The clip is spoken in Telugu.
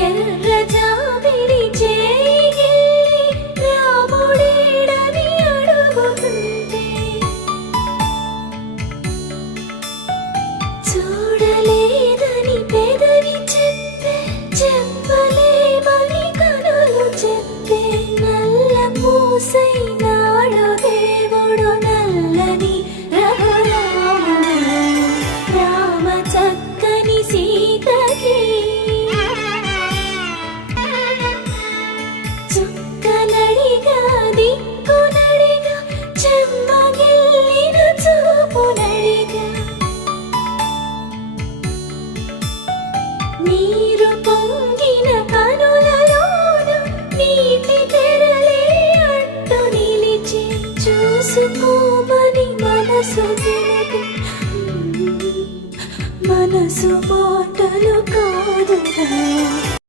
ఎర్ర జాబిలి చేయి రాముడేడని అడుగుతుంటే చూడలేదని పెదవి చెప్పే చెప్పలేమని కనులు చెప్పే నల్ల పూసైనాడు దేవుడు నల్లని రఘురాముడు రామ చక్కని సీతకి చుక్కనడిగా దిక్కునడిగా చెమ్మగిల్లిన చూపునడిగా నీరు పొంగిన కనులలోన నీటి తెరలే అడ్డు నిలిచి చూసుకోమని మనసు తెలుగు మనసు మాటలు